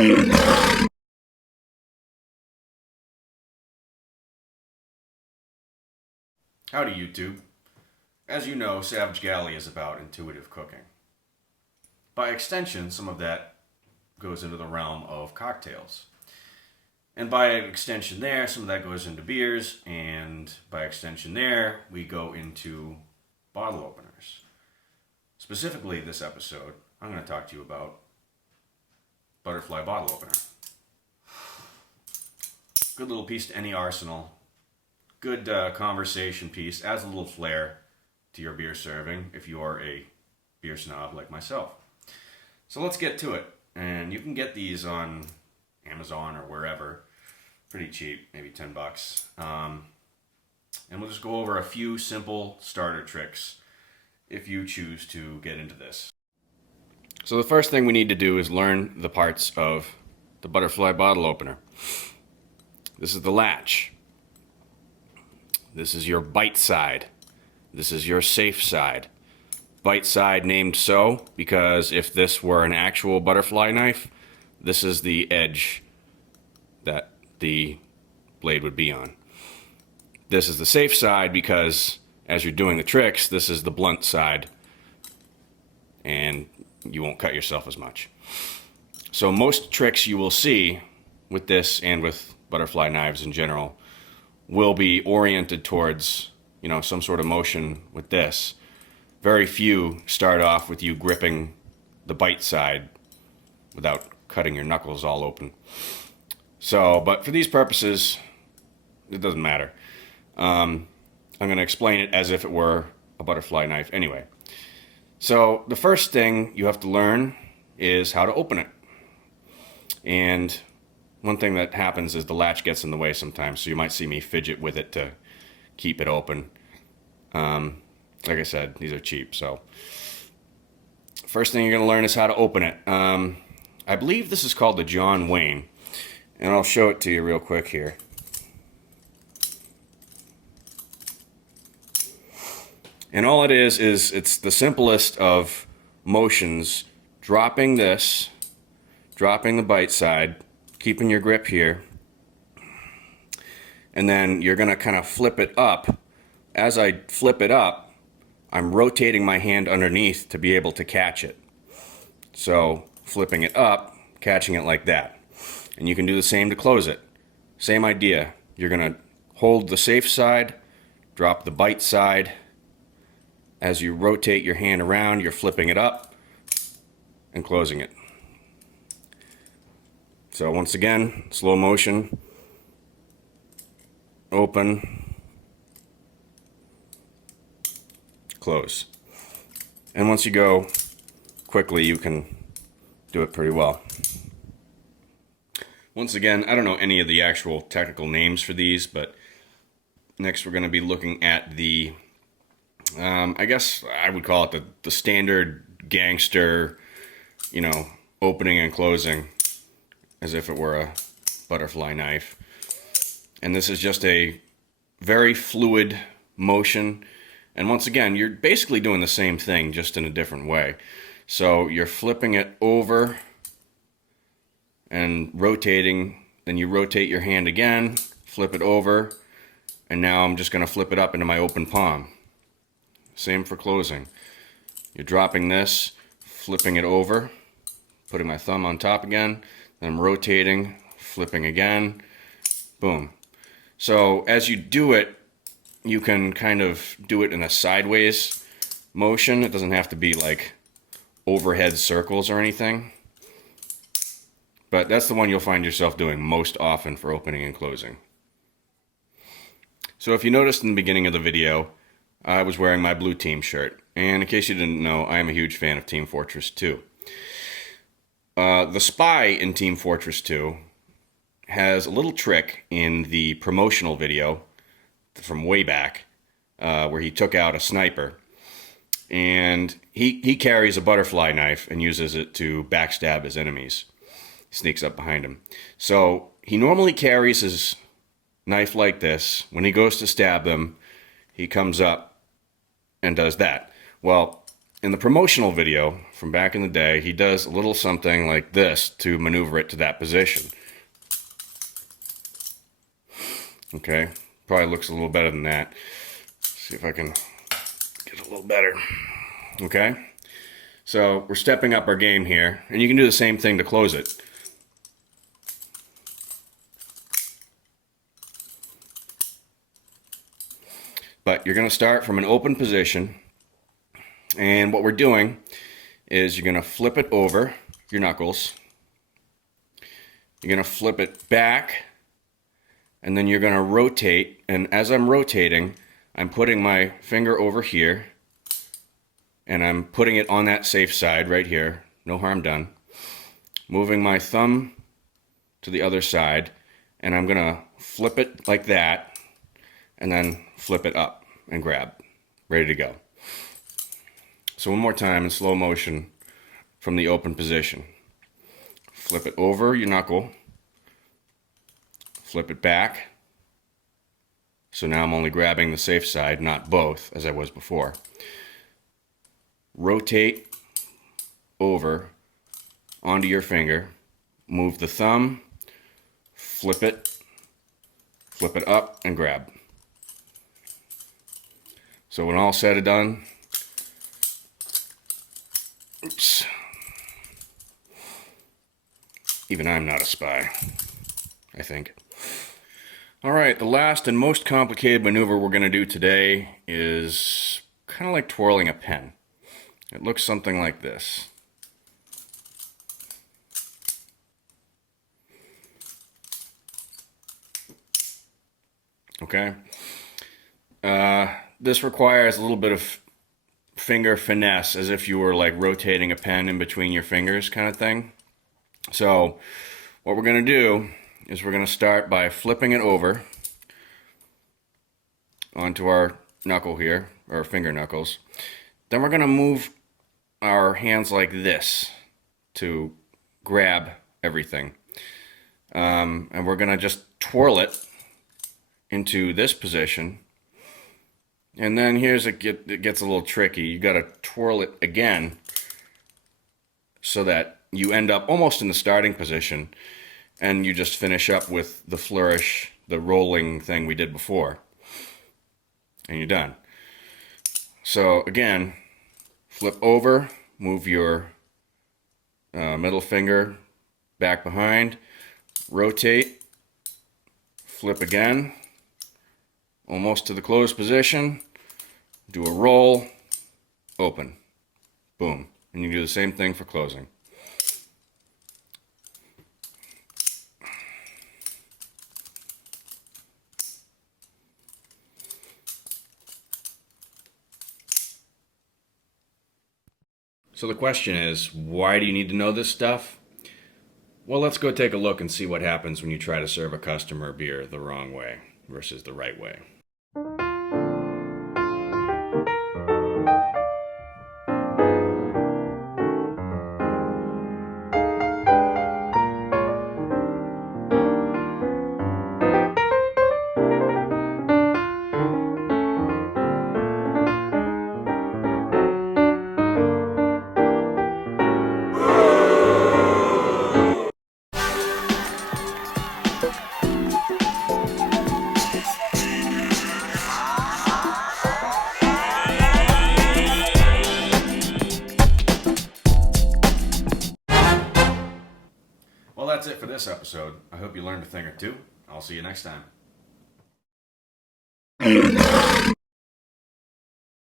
Howdy YouTube. As you know, Savage Galley is about intuitive cooking. By extension, some of that goes into the realm of cocktails. And by extension there, some of that goes into beers, and by extension there, we go into bottle openers. Specifically this episode, I'm going to talk to you about butterfly bottle opener. Good little piece to any arsenal. Good conversation piece, adds a little flair to your beer serving if you are a beer snob like myself. So let's get to it. And you can get these on Amazon or wherever. Pretty cheap, maybe $10. And we'll just go over a few simple starter tricks if you choose to get into this. So the first thing we need to do is learn the parts of the butterfly bottle opener. This is the latch. This is your bite side. This is your safe side. Bite side named so because if this were an actual butterfly knife, this is the edge that the blade would be on. This is the safe side because as you're doing the tricks, this is the blunt side and you won't cut yourself as much. So most tricks you will see with this and with butterfly knives in general will be oriented towards, some sort of motion with this. Very few start off with you gripping the bite side without cutting your knuckles all open. So, but for these purposes, it doesn't matter. I'm going to explain it as if it were a butterfly knife anyway. So the first thing you have to learn is how to open it. And one thing that happens is the latch gets in the way sometimes, so you might see me fidget with it to keep it open. Like I said, these are cheap, so first thing you're going to learn is how to open it. I believe this is called the John Wayne, and I'll show it to you real quick here. And all it is it's the simplest of motions, dropping this, dropping the bite side, keeping your grip here, and then you're going to kind of flip it up. As I flip it up, I'm rotating my hand underneath to be able to catch it. So flipping it up, catching it like that. And you can do the same to close it. Same idea. You're going to hold the safe side, drop the bite side. As you rotate your hand around, you're flipping it up and closing it. So once again, slow motion, open, close. And once you go quickly, you can do it pretty well. Once again, I don't know any of the actual technical names for these, but next we're going to be looking at the, I guess I would call it the standard gangster, opening and closing, as if it were a butterfly knife. And this is just a very fluid motion. And once again, you're basically doing the same thing, just in a different way. So you're flipping it over and rotating. Then you rotate your hand again, flip it over. And now I'm just going to flip it up into my open palm. Same for closing. You're dropping this, flipping it over, putting my thumb on top again. Then I'm rotating, flipping again, boom. So as you do it, you can kind of do it in a sideways motion. It doesn't have to be like overhead circles or anything. But that's the one you'll find yourself doing most often for opening and closing. So if you noticed in the beginning of the video, I was wearing my blue team shirt. And in case you didn't know, I am a huge fan of Team Fortress 2. The spy in Team Fortress 2 has a little trick in the promotional video from way back where he took out a sniper. And he carries a butterfly knife and uses it to backstab his enemies. He sneaks up behind him. So he normally carries his knife like this. When he goes to stab them, he comes up and does that. Well, in the promotional video from back in the day, he does a little something like this to maneuver it to that position. Okay, probably looks a little better than that. See if I can get a little better. Okay, so we're stepping up our game here, and you can do the same thing to close it. But you're going to start from an open position, and what we're doing is you're going to flip it over your knuckles. You're going to flip it back, and then you're going to rotate, and as I'm rotating, I'm putting my finger over here, and I'm putting it on that safe side right here, no harm done. Moving my thumb to the other side, and I'm going to flip it like that, and then flip it up and grab. Ready to go. So one more time in slow motion from the open position. Flip it over your knuckle. Flip it back. So now I'm only grabbing the safe side, not both, as I was before. Rotate over onto your finger. Move the thumb. Flip it up, and grab. So when all said and done, oops, even I'm not a spy, I think. All right, the last and most complicated maneuver we're going to do today is kind of like twirling a pen. It looks something like this. Okay. This requires a little bit of finger finesse, as if you were like rotating a pen in between your fingers kind of thing. So what we're going to do is we're going to start by flipping it over onto our knuckle here, or finger knuckles. Then we're going to move our hands like this to grab everything. And we're going to just twirl it into this position. And then it gets a little tricky. You got to twirl it again so that you end up almost in the starting position, and you just finish up with the flourish, the rolling thing we did before. And you're done. So again, flip over, move your middle finger back behind, rotate, flip again, almost to the closed position, do a roll, open, boom. And you do the same thing for closing. So the question is, why do you need to know this stuff? Well, let's go take a look and see what happens when you try to serve a customer beer the wrong way versus the right way. Well, that's it for this episode. I hope you learned a thing or two. I'll see you next time.